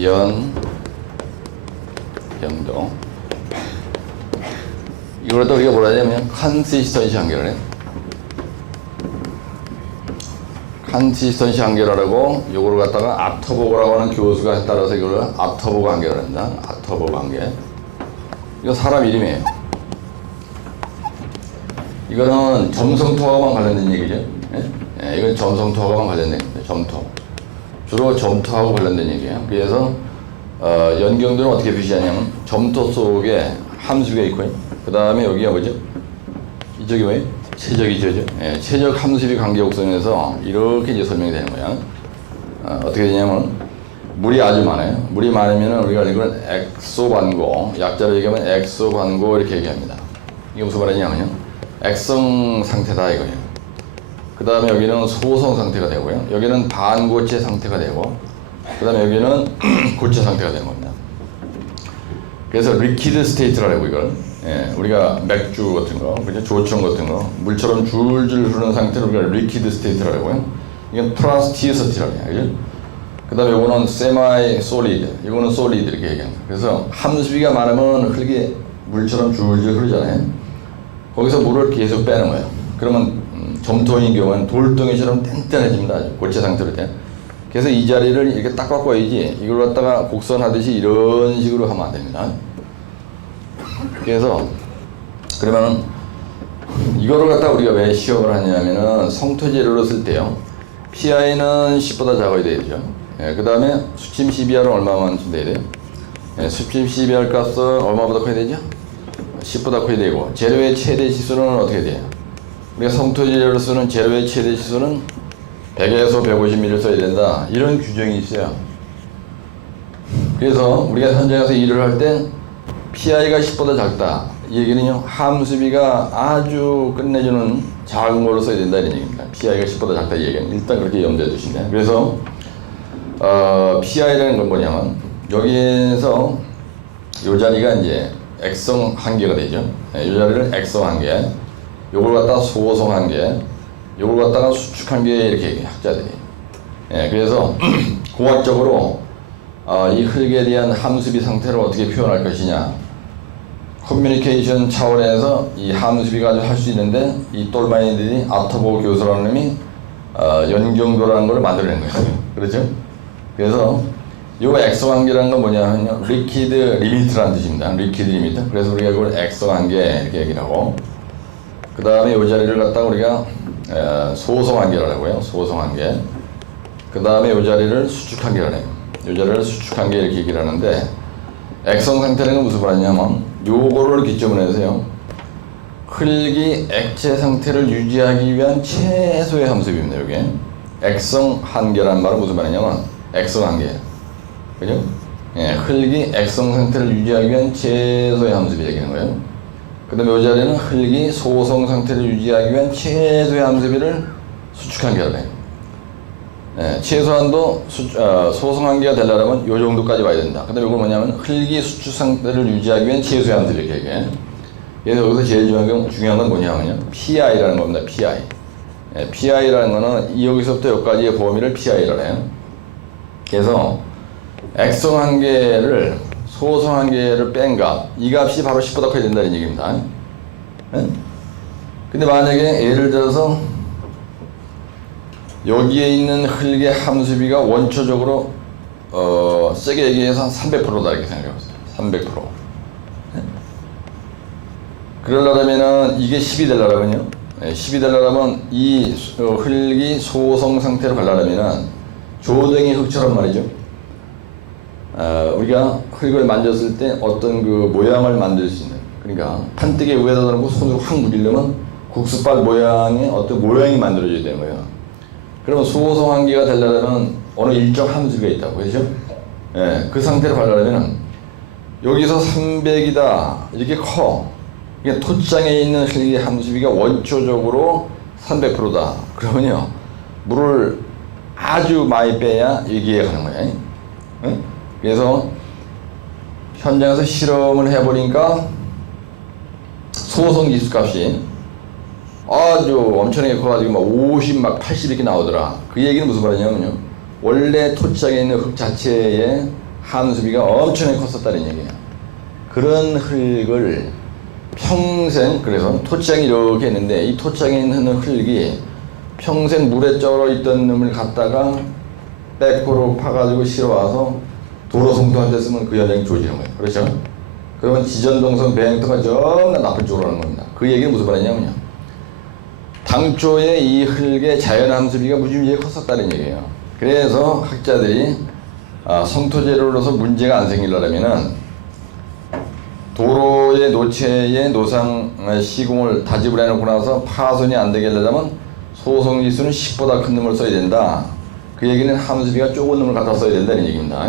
연경도. 이걸 또 우리가 뭐라 하냐면 컨시스턴시 한계를 해. 컨시스턴시 한계라고 요거를 갖다가 아터보그라고 하는 교수가 따라서 이걸 아터보그 한계를 한다. 아터보그 한계. 이거 사람 이름이에요. 이거는 점성토하고만 관련된 얘기죠. 예? 이건 점성토하고만 관련된 얘기입니다. 점토. 주로 점토하고 관련된 얘기예요. 그래서 연경도는 어떻게 표시하냐면 점토 속에 함수가 있고요. 그 다음에 여기가 뭐죠? 이쪽이 뭐예요? 최적이죠. 예, 최적 함수비 관계곡선에서 이렇게 이제 설명이 되는 거야. 어떻게 되냐면 물이 아주 많아요. 물이 많으면 우리가 이걸 엑소반고, 약자로 얘기하면 엑소반고 이렇게 얘기합니다. 이게 무슨 말이냐면요, 액성 상태다 이거예요. 그 다음에 여기는 소성 상태가 되고요. 여기는 반고체 상태가 되고, 그 다음에 여기는 고체 상태가 되는 겁니다. 그래서 리퀴드 스테이트라고 이걸, 예, 우리가 맥주 같은 거, 그죠? 조청 같은 거, 물처럼 줄줄 흐르는 상태를 우리가 리퀴드 스테이트라고 하고요. 이건 플라스티시티라고 해요. 그죠? 그 다음에 이거는 세마이 솔리드, 이거는 솔리드 이렇게 얘기합니다. 그래서 함수비가 많으면 흙이 물처럼 줄줄 흐르잖아요. 거기서 물을 계속 빼는 거예요. 그러면 점토인 경우는 돌덩이처럼 땡땡해집니다. 고체 상태로 돼. 그래서 이 자리를 이렇게 딱 바꿔야지, 이걸 갖다가 곡선하듯이 이런 식으로 하면 안 됩니다. 그래서 그러면은 이거를 갖다가 우리가 왜 시험을 하냐면은 성토재료로 쓸 때요, PI는 10보다 작아야 되죠. 예, 그 다음에 수침 12R은 얼마만큼 돼야 돼요? 예, 수침 12R 값은 얼마보다 커야 되죠? 10보다 커야 되고, 재료의 최대 지수는 어떻게 돼요? 우리가 성토재료로 쓰는 재료의 최대 지수는 100에서 150ml 써야 된다, 이런 규정이 있어요. 그래서 우리가 현장에서 일을 할 때 PI가 10보다 작다, 이 얘기는요, 함수비가 아주 끝내주는 작은 걸로 써야 된다 이런 얘기입니다. PI가 10보다 작다 이 얘기는 일단 그렇게 염두에 두시면. 그래서 PI라는 건 뭐냐면 여기에서 요 자리가 이제 액성 한계가 되죠. 요 자리를 액성 한계, 요걸 갖다가 소성 한계, 요걸 갖다가 수축 한계 이렇게 얘기해요, 학자들이. 예, 그래서 공학적으로 이 흙에 대한 함수비 상태를 어떻게 표현할 것이냐, 커뮤니케이션 차원에서 이 함수비가 할 수 있는데, 이 똘마니들이 아터보그 교수라는 놈이 연경도라는 걸 만들어낸 거예요. 그렇죠? 그래서 요 액성 한계라는 건 뭐냐면요, 리퀴드 리미트라는 뜻입니다. 리퀴드 리미트. 그래서 우리가 이걸 액성 한계 이렇게 얘기를 하고, 그 다음에 요 자리를 갖다가 우리가 소성 한계라고 하고요. 소성 한계. 그 다음에 요 자리를 수축 한계라고 해요. 요 자리를 수축 한계 이렇게 얘기를 하는데, 액성 상태라는 건 무슨 말이냐면 요거를 기점으로 해서요, 흙이 액체 상태를 유지하기 위한 최소의 함수비입니다. 요게 액성 한계라는 말은 무슨 말이냐면 액성 한계, 그죠? 예, 흙이 액성 상태를 유지하기 위한 최소의 함수비 얘기하는 거예요. 그 다음에 이 자리는 흙이 소성 상태를 유지하기 위한 최소의 함수비를 수축 한계라고 해요. 예, 최소한도 소성 한계가 되려면 요 정도까지 와야 된다. 그 다음에 이건 뭐냐면 흙이 수축 상태를 유지하기 위한 최소의 함수비 이렇게 얘기해. 그래서 여기서 제일 중요한 건 뭐냐면요, PI라는 겁니다. PI. 예, PI라는 거는 여기서부터 여기까지의 범위를 PI라고 해요. 그래서 액성 한계를, 소성 한계를 뺀 값, 이 값이 바로 10보다 커야 된다는 얘기입니다. 예? 근데 만약에 예를 들어서 여기에 있는 흙의 함수비가 원초적으로 세게 얘기해서 300%다 이렇게 생각해보세요. 300%. 예? 그러려면은 이게 10이 되려면요, 10이 되려면 이 흙이 소성 상태로 가려면은 조등이 흙처럼 말이죠. 우리가 흙을 만졌을 때 어떤 그 모양을 만들 수 있는, 그러니까 판뜨기 위에다 놓고 손으로 확 무리려면 국수밭 모양의 어떤 모양이 만들어져야 되는 거예요. 그러면 소성 한계가 되려면 어느 일정 함수가 있다고, 그렇죠? 예, 그 상태로 가려면 여기서 300이다 이렇게 커. 이게 토장에 있는 흙의 함수비가 원초적으로 300%다. 그러면요, 물을 아주 많이 빼야 여기에 가는 거예요. 응? 그래서 현장에서 실험을 해보니까 소성 지수값이 아주 엄청나게 커가지고 막 50, 막 80 이렇게 나오더라. 그 얘기는 무슨 말이냐면요, 원래 토지장에 있는 흙 자체의 함수비가 엄청나게 컸었다는 얘기예요. 그런 흙을 평생, 그래서 토치장이 이렇게 있는데 이 토치장에 있는 흙이 평생 물에 쩔어 있던 놈을 갖다가 백호로 파가지고 실어와서 도로 송토할 때 쓰면 그 현장이 좋아지는 거예요. 그렇죠? 그러면 지전동선 배행터가 전부 나쁜 쪽으로 하는 겁니다. 그 얘기는 무슨 말이냐면요. 당초에 이 흙의 자연함수비가 무지무지하게 컸었다는 얘기예요. 그래서 학자들이 성토재료로서 문제가 안 생기려면은 도로의 노체의 노상 시공을 다집을 해놓고 나서 파손이 안 되게 하려면 소성지수는 10보다 큰 놈을 써야 된다. 그 얘기는 함수비가 좁은 놈을 갖다 써야 된다는 얘기입니다.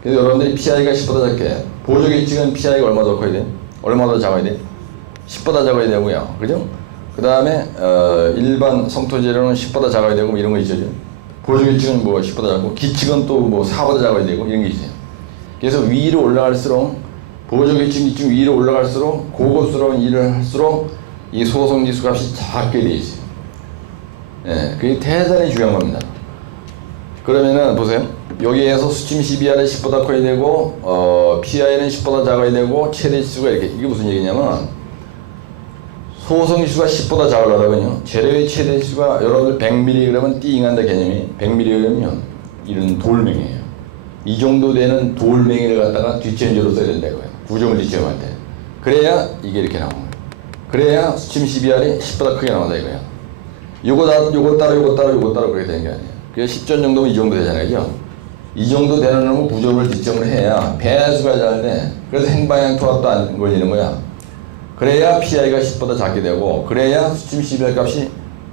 그래서 여러분들이 PI가 10보다 작게, 보조계층은 PI가 얼마 더 커야 돼? 얼마 더 작아야 돼? 10보다 작아야 되고요. 그죠? 그 다음에 일반 성토재료는 10보다 작아야 되고 뭐 이런 거 있죠. 보조계층은 뭐 10보다 작고 기층은 또 뭐 4보다 작아야 되고 이런 게 있어요. 그래서 위로 올라갈수록 보조계층 위로 올라갈수록 고급스러운 일을 할수록 이 소성지수 값이 작게 돼 있어요. 예, 그게 대단히 중요한 겁니다. 그러면은 보세요. 여기에서 수침 12R은 10보다 커야 되고 PI는 10보다 작아야 되고 최대 지수가 이렇게, 이게 무슨 얘기냐면 소성지수가 10보다 작으려면요 재료의 최대 지수가 여러분들 100mg은 띵한다 개념이 100mg면 이런 돌멩이에요. 이 정도 되는 돌멩이를 갖다가 뒷전제로 써야 된다 이거예요. 구조물 뒷전할 때. 그래야 이게 이렇게 나오는 거예요. 그래야 수침 12R이 10보다 크게 나온다 이거예요. 요거 따라 그렇게 되는 게 아니에요. 그래서 10전 정도면 이 정도 되잖아요. 그죠? 이 정도 되는 놈은 구조물 뒷점을 해야 배수가 잘 돼. 그래서 행방향 투합도 안 걸리는 거야. 그래야 PI가 10보다 작게 되고 그래야 수침 12R 값이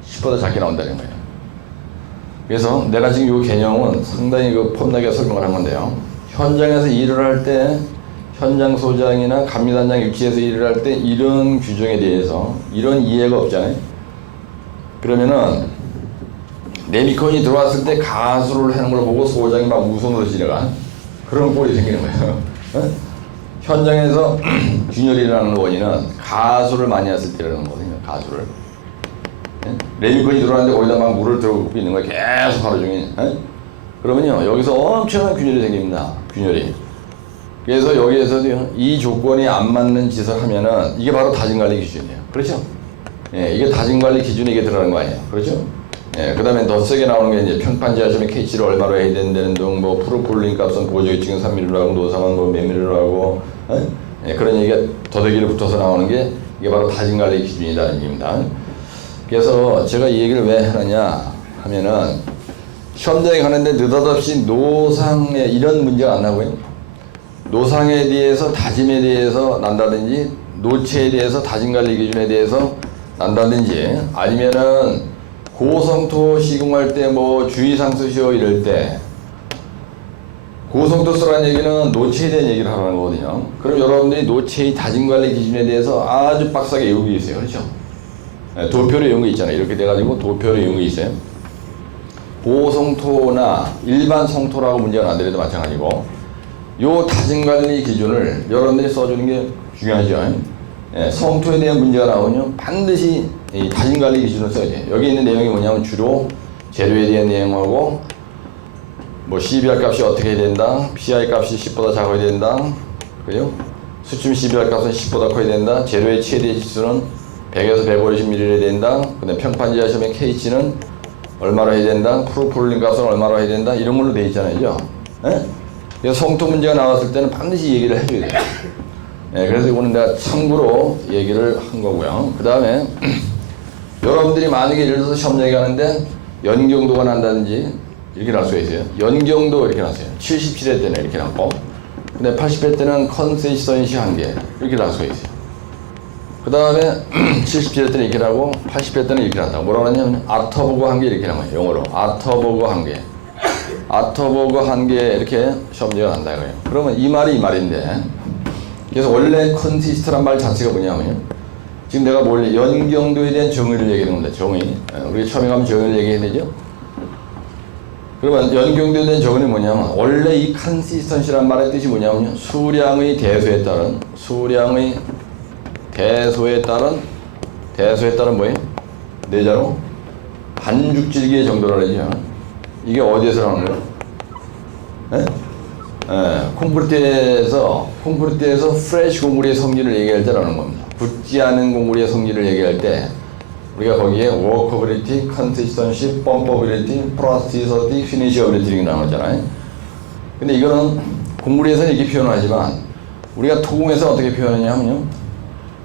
10보다 작게 나온다는 거예요. 그래서 내가 지금 이 개념은 상당히 폼나게 설명을 한 건데요. 현장에서 일을 할 때 현장 소장이나 감리단장 위치에서 일을 할 때 이런 규정에 대해서 이런 이해가 없잖아요. 그러면은 네미콘이 들어왔을 때 가수를 하는 걸 보고 소장이 막 우선으로 지나가 그런 꼴이 생기는 거예요. 현장에서 균열이 일어나는 원인은 가수를 많이 했을 때라는 거거든요. 가수를. 레미콘이 들어왔는데 거기다 막 물을 들어오고 있는 거예요. 계속 하루 종일. 그러면요 여기서 엄청난 균열이 생깁니다. 균열이. 그래서 여기에서도 이 조건이 안 맞는 짓을 하면은 이게 바로 다짐관리 기준이에요. 그렇죠? 예, 이게 다짐관리 기준에 이게 들어가는 거 아니에요. 그렇죠? 예, 그 다음에 더 세게 나오는 게 이제 평판지하시면 KH를 얼마로 해야 된다는 등, 뭐 프로폴린 값은 보조계층은 3mm로 하고 노상은 뭐 몇 mm로 하고, 예, 그런 얘기가 더더기를 붙어서 나오는 게 이게 바로 다짐관리 기준이라는 얘기입니다. 그래서 제가 이 얘기를 왜 하느냐 하면은 시험장에 가는데 느닷없이 노상에 이런 문제가 안 나고요. 노상에 대해서 다짐에 대해서 난다든지 노체에 대해서 다짐관리 기준에 대해서 난다든지 아니면은 고성토 시공할 때 뭐 주의사항 쓰시오 이럴 때 고성토 쓰라는 얘기는 노체에 대한 얘기를 하는 거거든요. 그럼 여러분들이 노체의 다짐관리 기준에 대해서 아주 빡세게 외우고 있어요. 그렇죠? 도표로 외운 거 있잖아요. 이렇게 돼가지고 도표로 외운 거 있어요. 고성토나 일반 성토라고 문제가 안 되려도 마찬가지고 요 다짐관리 기준을 여러분들이 써주는 게 중요하죠. 예, 성토에 대한 문제가 나오면 반드시 이 다짐관리 기준을 써야 돼요. 여기 있는 내용이 뭐냐면 주로 재료에 대한 내용하고 뭐 CBR 값이 어떻게 해야 된다, PI 값이 10보다 작아야 된다, 그죠? 수침 CBR 값은 10보다 커야 된다, 재료의 최대 지수는 100에서 150ml 해야 된다, 근데 평판지하시면 KH는 얼마로 해야 된다, 프로폴린 값은 얼마로 해야 된다, 이런 걸로 돼 있잖아요. 그죠? 예? 그래서 성토 문제가 나왔을 때는 반드시 얘기를 해줘야 돼요. 예, 그래서 이거는 내가 참고로 얘기를 한 거고요. 그 다음에 여러분들이 만약에 예를 들어서 시험장에 가는데 연경도가 난다든지 이렇게 날 수가 있어요. 연경도 이렇게 났어요. 77회 때는 이렇게 났고 근데 80회 때는 컨센시선시 한계 이렇게 날 수가 있어요. 그 다음에 77회 때는 이렇게 나고 80회 때는 이렇게 난다고 뭐라고 하냐면 아터버그 한계 이렇게 나와요. 영어로 아터버그 한계 아터버그 한계 이렇게 시험장에 난다 이거예요. 그러면 이 말이 이 말인데 그래서 원래 컨시스트란 말 자체가 뭐냐면요. 지금 내가 뭘 연경도에 대한 정의를 얘기하는 겁니다. 정의. 우리 처음에 가면 정의를 얘기해야 되죠. 그러면 연경도에 대한 정의는 뭐냐면 원래 이 컨시스턴시란 말의 뜻이 뭐냐면요. 수량의 대소에 따른 뭐예요? 내자로 반죽질기의 정도라 그러죠. 이게 어디에서 나오는 거예요? 네? 콩쿠르트에서 프레시 곡물의 성질을 얘기할 때라는 겁니다. 굳지 않은 곡물의 성질을 얘기할 때 우리가 거기에 워커빌리티, 컨시스턴시, 펌퍼빌리티, 프라스티서티, 피니셔빌리티 이렇게 나오잖아요. 근데 이거는 곡물에서는 이렇게 표현하지만 우리가 토공에서 어떻게 표현하냐면요.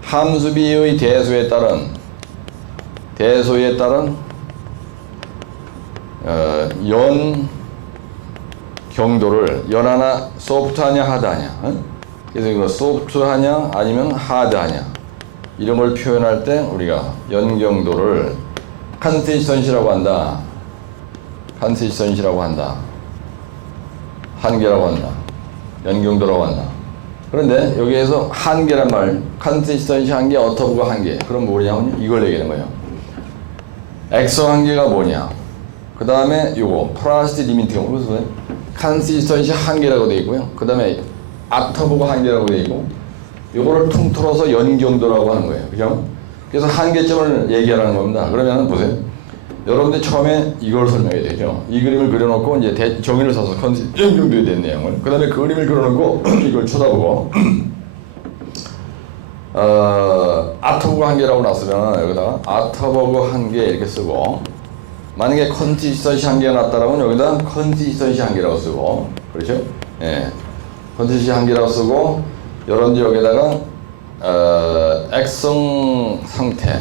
함수비의 대소에 따른 연 경도를 연하나 소프트하냐 하드하냐, 그래서 이거 소프트하냐 아니면 하드하냐 이런 걸 표현할 때 우리가 연경도를 컨시스턴시라고 한다. 한계라고 한다. 연경도라고 한다. 그런데 여기에서 한계란 말, 컨시스턴시 한계, 어터브가 한계. 그럼 뭐냐면 이걸 얘기하는 거예요. 액성 한계가 뭐냐. 그 다음에 요거 프라스티 리미트가 무슨 컨시스턴시 한계라고 되어 있고요. 그 다음에 아터브가 한계라고 되어 있고 요거를 통틀어서 연경도라고 하는 거예요. 그죠? 그래서 한계점을 얘기하라는 겁니다. 그러면 보세요. 여러분들 처음에 이걸 설명해야 되죠. 이 그림을 그려놓고 이제 정의를 써서 연경도에 대한 내용을. 그 다음에 그 그림을 그려놓고 이걸 쳐다보고 아터버그 한계라고 났으면 여기다가 아터버그 한계 이렇게 쓰고, 만약에 컨시스턴시 한계가 났다라면 여기다 컨시스턴시 한계라고 쓰고, 그렇죠? 예, 컨시스턴시 한계라고 쓰고, 여러분들 여기다가 액성 상태,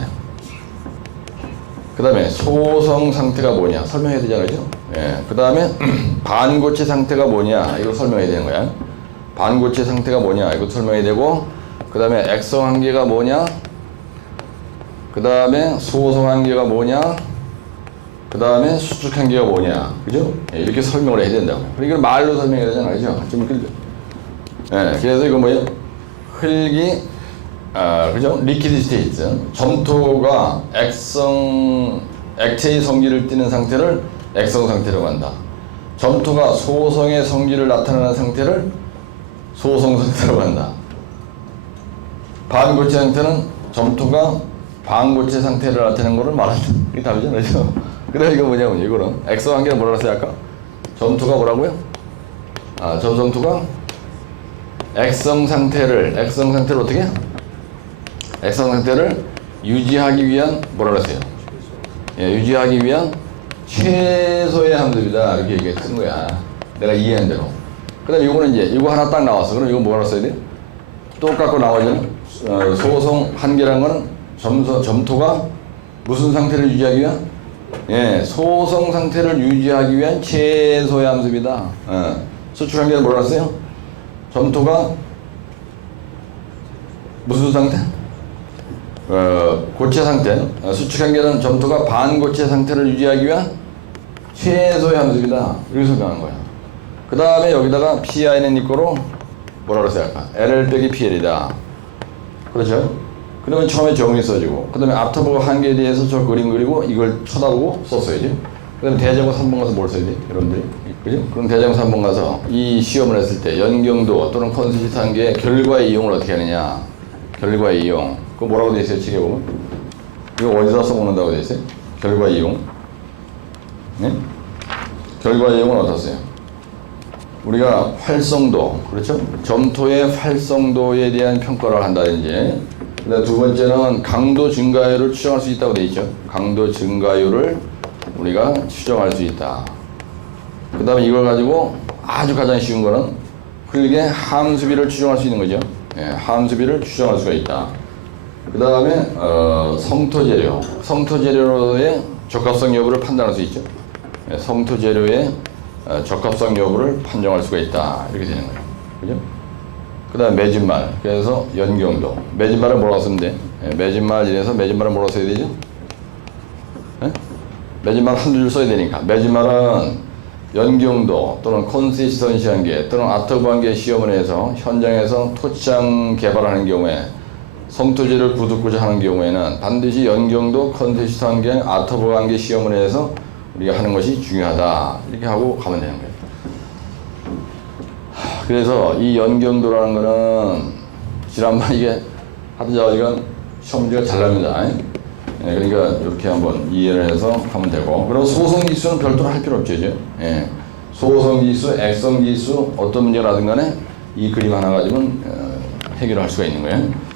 그 다음에 소성 상태가 뭐냐 설명해야 되잖아요. 예, 그 다음에 반고체 상태가 뭐냐 이거 설명해야 되는 거야. 반고체 상태가 뭐냐 이거 설명해야 되고, 그 다음에 액성 한계가 뭐냐, 그 다음에 소성 한계가 뭐냐, 그 다음에 수축 한계가 뭐냐, 그죠? 예, 이렇게 설명을 해야 된다고요. 이걸 말로 설명해야 되잖아요, 그죠? 좀 예, 그래서 이거 뭐예요? 흙이 그죠? 리퀴드 스테이트, 점토가 액체의 성질을 띠는 상태를 액성 상태라고 한다. 점토가 소성의 성질을 나타내는 상태를 소성 상태라고 한다. 반고체 상태는 점토가 반고체 상태를 나타내는 것을 말한다. 이게 답이잖아요. 그래 이거 뭐냐면 이거는 액성 한계는 뭐라고 했어요 아까? 점토가 뭐라고요? 점토가 액성 상태를 어떻게? 액성 상태를 유지하기 위한 뭐라고 했어요? 예, 유지하기 위한 최소의 함수이다 이렇게 얘기했던 거야. 내가 이해한 대로. 그다음에 이거는 이제 이거 하나 딱 나왔어. 그럼 이거 뭐라고 써야 돼? 똑같고 나머지는 소성 한계라는 거는 점토가 무슨 상태를 유지하기 위한? 예, 소성 상태를 유지하기 위한 최소의 함수입니다. 수축 한계는 뭐라고 했어요? 점토가 무슨 상태? 고체 상태. 수축 한계는 점토가 반고체 상태를 유지하기 위한 최소의 함수입니다. 이렇게 설명하는 거야. 그 다음에 여기다가 PI는 이꼬로 뭐라고 했어요 아까? LL 빼기 PL이다. 그렇죠? 그러면 처음에 정의 써주고, 그 다음에 아토버그 한계에 대해서 저 그림 그리고 이걸 쳐다보고 썼어야지. 그 다음에 대장고 3번 가서 뭘 써야 돼? 여러분들이. 그죠? 그럼 대장고 3번 가서 이 시험을 했을 때 연경도 또는 컨시스턴시 한계의 결과의 이용을 어떻게 하느냐. 결과의 이용. 그거 뭐라고 돼 있어요? 책에 보면? 이거 어디서 써먹는다고 돼 있어요? 결과 이용. 네? 결과 이용은 어떻어요? 우리가 활성도, 그렇죠? 점토의 활성도에 대한 평가를 한다든지, 그다음 두 번째는 강도 증가율을 추정할 수 있다고 돼 있죠. 강도 증가율을 우리가 추정할 수 있다. 그 다음에 이걸 가지고 아주 가장 쉬운 거는 흙의 함수비를 추정할 수 있는 거죠. 예, 함수비를 추정할 수가 있다. 그 다음에 성토재료의 적합성 여부를 판단할 수 있죠. 예, 성토재료의 적합성 여부를 판정할 수가 있다. 이렇게 되는 거예요. 그죠? 그 다음에 매진말. 그래서 연경도. 매진말을 뭐라고 쓰면 돼? 예, 매진말 이래서 매진말을 뭐라고 써야 되죠? 예? 매진말 한두 줄 써야 되니까. 매진말은 연경도 또는 컨시스턴시 한계 또는 아토브 한계 시험을 해서 현장에서 토치장 개발하는 경우에 성토지를 굳고자 하는 경우에는 반드시 연경도, 컨시스턴시 한계, 아토브 한계 시험을 해서 우리가 하는 것이 중요하다. 이렇게 하고 가면 되는 거예요. 그래서 이 연경도라는 거는 지난번 이게 하여튼 저희가 시험 문제가 잘 납니다. 예, 그러니까 이렇게 한번 이해를 해서 하면 되고, 그리고 소성 지수는 별도로 할 필요 없죠. 이제. 예, 소성지수, 액성지수 어떤 문제라든 간에 이 그림 하나 가지면 해결할 수가 있는 거예요.